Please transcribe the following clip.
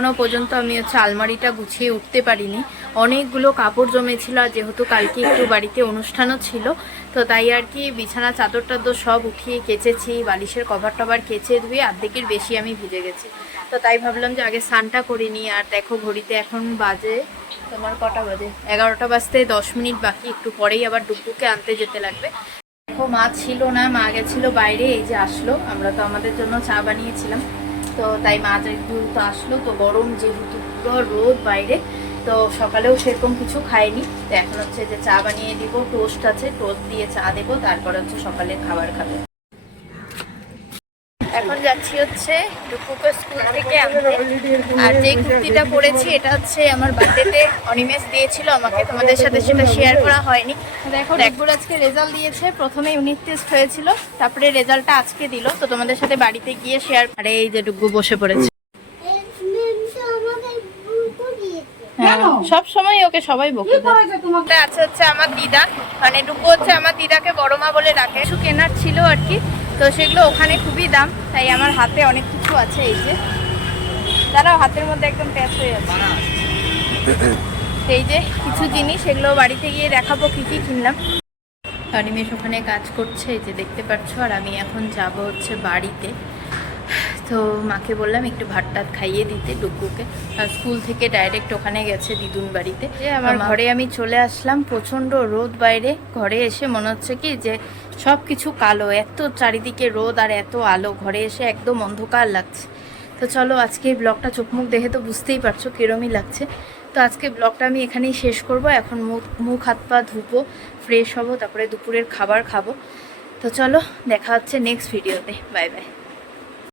এখনো পর্যন্ত আমি আলমারিটা গুছিয়ে উঠতে পারিনি। অনেকগুলো কাপড় জমেছিল, আর যেহেতু কালকে একটু বাড়িতে অনুষ্ঠানও ছিল, তো তাই আর কি বিছানা চাদর টাদর সব উঠিয়ে কেচেছি, বালিশের কভার টভার কেচে ধুয়ে অর্ধেকের বেশি আমি ভিজে গেছি। তো তাই ভাবলাম যে আগে স্নানটা করিনি। আর দেখো ঘড়িতে এখন বাজে তোমার কটা বাজে, 11টা বাজতে 10 মিনিট বাকি, একটু পরেই আবার ডুবুকে আনতে যেতে লাগবে। দেখো মা ছিল না, মা গেছিল বাইরে, এই যে আসলো। আমরা তো আমাদের জন্য চা বানিয়েছিলাম, তো তাই মা একটু তো আসলো। তো গরম যেহেতু পুরো রোদ বাইরে, তো সকালেও সেরকম কিছু খাইনি। তো এখন যে চা বানিয়ে দিব, টোস্ট আছে, টোস্ট দিয়ে চা দেবো, তারপর সকালের খাবার খাবে। এখন যাচ্ছি ডুকুকে স্কুল থেকে আনতে। আর যে কুর্তিটা পরেছি এটা আমার বার্থডেতে অনিমেষ দিয়েছিল আমাকে, তোমাদের সাথে সেটা শেয়ার করা হয়নি। দেখো ডুকুর আজকে রেজাল্ট দিয়েছে, প্রথমে ইউনিট টেস্ট হয়েছিল, তারপরে রেজাল্টটা আজকে দিল। তো তোমাদের সাথে বাড়িতে গিয়ে শেয়ার। আরে এই যে ডুকু বসে পড়েছে। সব সময় ওকে সবাই বকে আছে আমার দিদা, মানে ডুকু আমার দিদাকে বড় মা বলে ডাকে। কিছু কেনার ছিল আর কি, তো সেগুলো ওখানে খুবই দাম, তাই আমার হাতে অনেক কিছু আছে। এই যে দাঁড়াও, হাতের মধ্যে একদম প্যাচ হয়ে যাচ্ছে। এই যে কিছু জিনিস, সেগুলো বাড়িতে গিয়ে দেখাবো কি কি কিনলাম। অনিমেষ ওখানে কাজ করছে, এই যে দেখতে পাচ্ছ। আর আমি এখন যাব বাড়িতে। তো মাকে বললাম একটু ভাত টাত খাইয়ে দিতে ডুকুকে। আর স্কুল থেকে ডাইরেক্ট ওখানে গেছে দিদুন বাড়িতে। আমার ঘরে আমি চলে আসলাম, প্রচণ্ড রোদ বাইরে। ঘরে এসে মনে হচ্ছে কি যে সব কিছু কালো, এত চারিদিকে রোদ আর এত আলো, ঘরে এসে একদম অন্ধকার লাগছে। তো চলো আজকে ব্লগটা, চোখ মুখ দেখে তো বুঝতেই পারছো কিরমই লাগছে। তো আজকে ব্লগটা আমি এখানেই শেষ করব। এখন মুখ হাত পা ধুবো, ফ্রেশ হবো, তারপরে দুপুরের খাবার খাবো। তো চলো দেখা হচ্ছে নেক্সট ভিডিওতে। Bye bye.